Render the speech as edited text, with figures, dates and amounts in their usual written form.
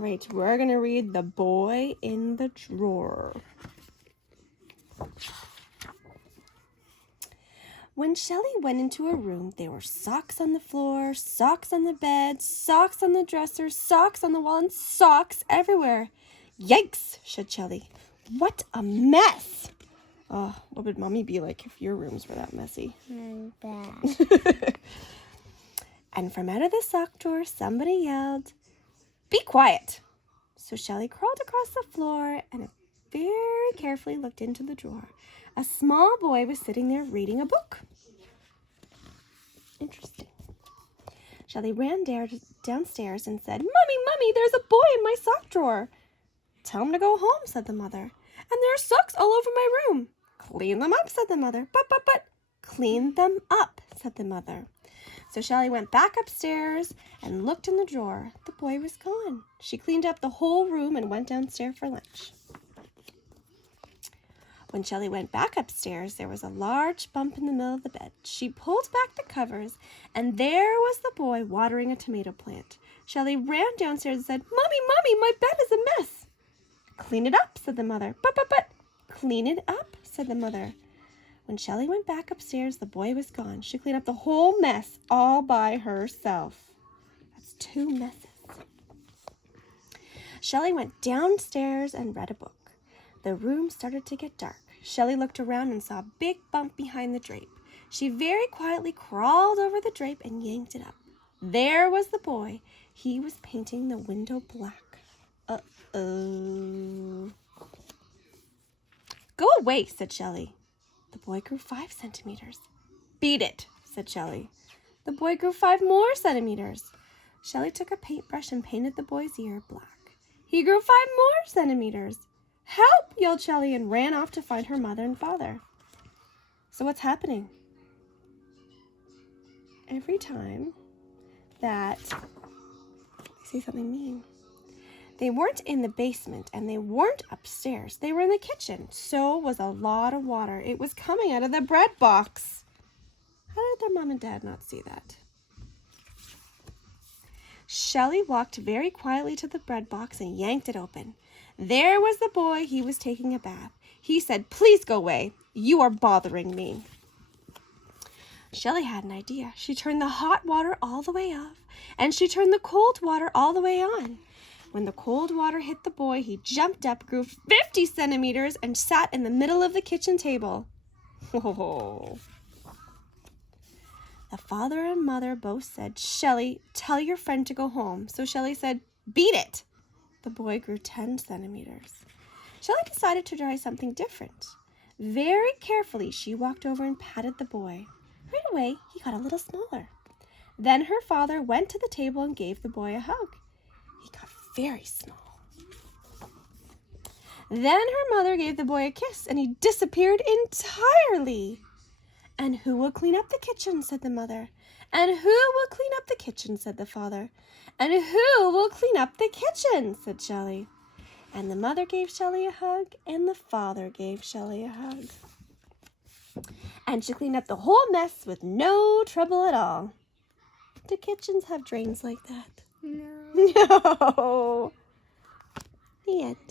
right, we're going to read The Boy in the Drawer. When Shelley went into a room, there were socks on the floor, socks on the bed, socks on the dresser, socks on the wall, and socks everywhere. Yikes, said Shelley. What a mess! Oh, what would Mommy be like if your rooms were that messy? Bad. And from out of the sock drawer, somebody yelled, "Be quiet!" So Shelley crawled across the floor and very carefully looked into the drawer. A small boy was sitting there reading a book. Interesting. Shelley ran downstairs and said, Mommy, there's a boy in my sock drawer. Tell him to go home, said the mother. And there are socks all over my room. Clean them up, said the mother. But, clean them up, said the mother. So Shelley went back upstairs and looked in the drawer. The boy was gone. She cleaned up the whole room and went downstairs for lunch. When Shelley went back upstairs, there was a large bump in the middle of the bed. She pulled back the covers, and there was the boy watering a tomato plant. Shelley ran downstairs and said, Mommy, my bed is a mess. Clean it up, said the mother. But, clean it up, said the mother. When Shelley went back upstairs, the boy was gone. She cleaned up the whole mess all by herself. That's 2 messes. Shelley went downstairs and read a book. The room started to get dark. Shelley looked around and saw a big bump behind the drape. She very quietly crawled over the drape and yanked it up. There was the boy. He was painting the window black. Uh-oh. Go away, said Shelley. The boy grew 5 centimeters. Beat it, said Shelley. The boy grew 5 more centimeters. Shelley took a paintbrush and painted the boy's ear black. He grew 5 more centimeters. Help, yelled Shelley and ran off to find her mother and father. So what's happening? Every time that they say something mean, they weren't in the basement and they weren't upstairs. They were in the kitchen. So was a lot of water. It was coming out of the bread box. How did their mom and dad not see that? Shelley walked very quietly to the bread box and yanked it open. There was the boy. He was taking a bath. He said, "Please go away. You are bothering me." Shelley had an idea. She turned the hot water all the way off, and she turned the cold water all the way on. When the cold water hit the boy, he jumped up, grew 50 centimeters, and sat in the middle of the kitchen table. Oh. The father and mother both said, "Shelley, tell your friend to go home." So Shelley said, "Beat it." The boy grew 10 centimeters. Shelley decided to try something different. Very carefully, she walked over and patted the boy. Right away, he got a little smaller. Then her father went to the table and gave the boy a hug. He got very small. Then her mother gave the boy a kiss, and he disappeared entirely. "And who will clean up the kitchen?" said the mother. "And who will clean up the kitchen?" said the father. "And who will clean up the kitchen?" said Shelley. And the mother gave Shelley a hug, and the father gave Shelley a hug. And she cleaned up the whole mess with no trouble at all. Do kitchens have drains like that? No. No. The end.